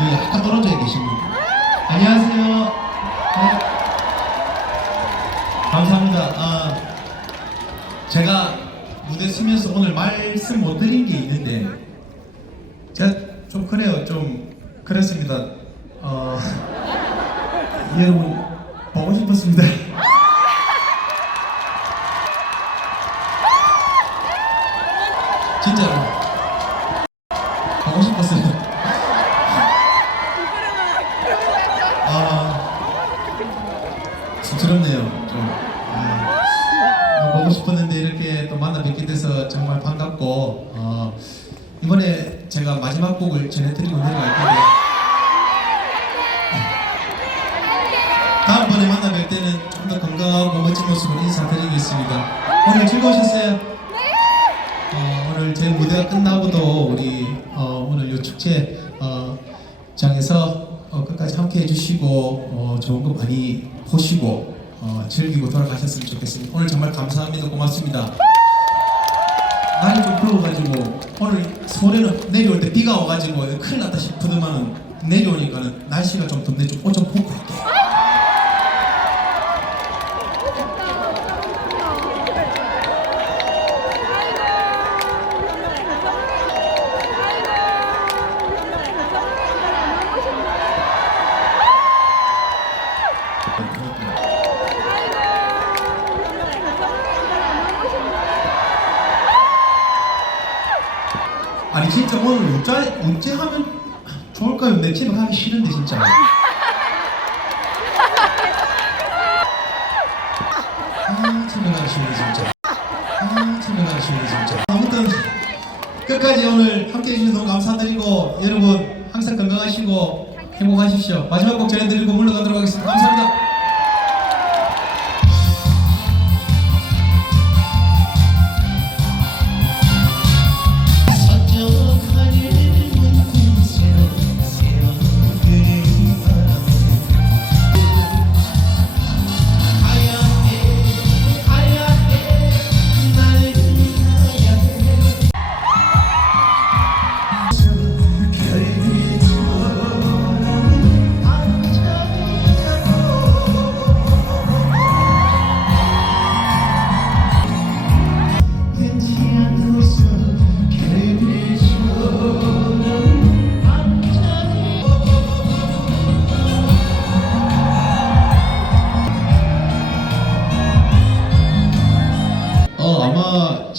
여기 약간 떨어져 계신 분. 안녕하세요. 네. 감사합니다. 아, 제가 무대 서면서 오늘 말씀 못 드린 게 있는데, 제가 좀 그래요. 좀 그렇습니다. 어, 여러분 보고 싶었습니다. 진짜로 보고 싶었어요. 아 쑥스럽네요. 좀 아, 아, 보고 싶었는데 이렇게 또 만나 뵙게 돼서 정말 반갑고 어, 이번에 제가 마지막 곡을 전해드리고 내려갈 텐데 다음번에 만나 뵐 때는 좀 더 건강하고 멋진 모습으로 인사드리겠습니다. 오늘 즐거우셨어요? 어, 제 무대가 끝나고도 우리 어, 오늘 이 축제 어, 장에서 어, 끝까지 함께 해주시고 어, 좋은 거 많이 보시고 어, 즐기고 돌아가셨으면 좋겠습니다. 오늘 정말 감사합니다. 고맙습니다. 날이 좀 부러워가지고 오늘 서울에는 내려올 때 비가 와가지고 큰일 났다 싶더만은 내려오니까는 날씨가 좀 덥네 좀옷좀 벗고 갈게요. 아니 진짜 오늘 언제, 언제 하면 좋을까요? 내 집에 가기 싫은데 진짜. 아 집에 가기 싫네 진짜. 아 집에 가기 싫네 진짜. 아무튼 끝까지 오늘 함께 해주셔서 감사드리고 여러분 항상 건강하시고 행복하십시오. 마지막 곡 전해드리고 물러가도록 하겠습니다. 감사합니다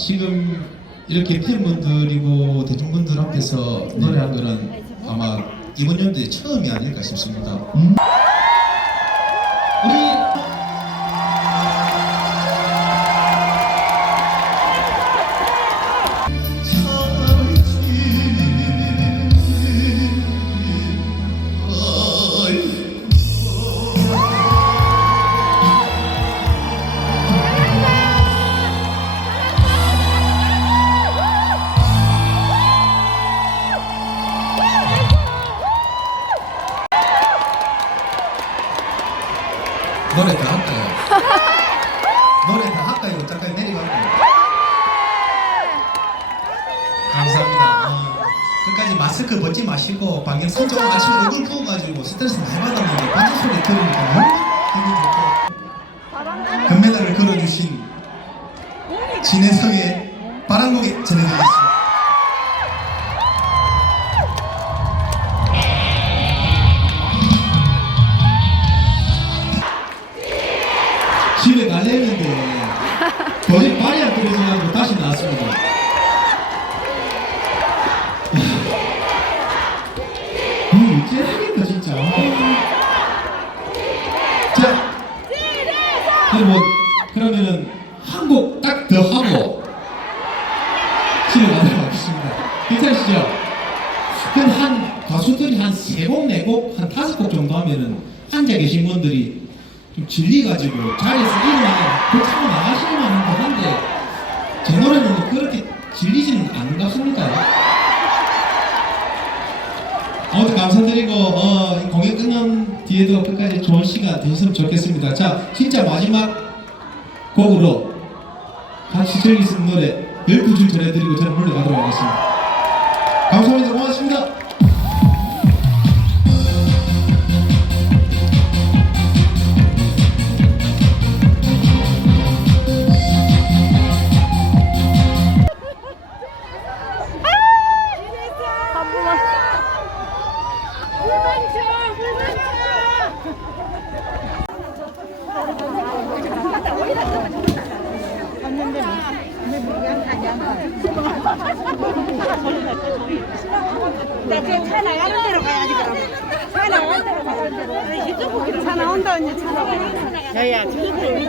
지금 이렇게 팬분들이고 대중분들 앞에서 노래한 거는 아마 이번 연도에 처음이 아닐까 싶습니다. 우 다 할까요? 잠깐 내려갈까요? 감사합니다. 어, 끝까지 마스크 벗지 마시고 방금 선정 아침에 얼굴 부어가지고 스트레스 많이 받았는데 반주 소리 들으니까 너무 기분 좋고 금메달을 걸어주신 진혜성의 바람곡에 전해드리겠습니다. 음, 어째 하겠다 진짜. 자, 여러분 그러면은 한 곡 딱 더 하고 가도록 하겠습니다. 괜찮으시죠? 그럼 한 가수들이 한 세 곡, 네 곡, 한 다섯 곡 정도 하면은 앉아 계신 분들이 좀 질리가지고 자리에서 일어나 나가실 만한 것 한데 제 노래는 뭐 그렇게 질리지는 않은 것 같습니다. 아무튼 감사드리고 어, 이 공연 끝난 뒤에도 끝까지 좋은 시간 되셨으면 좋겠습니다. 자, 진짜 마지막 곡으로 같이 있는 노래 12줄 전해드리고 저는 물러가도록 하겠습니다. 나 지금 차 나가는 대로 가야지 그럼. 차 나가는 대로 가야지. 차 나온다 언니 차 나가. 야야 저쪽으로.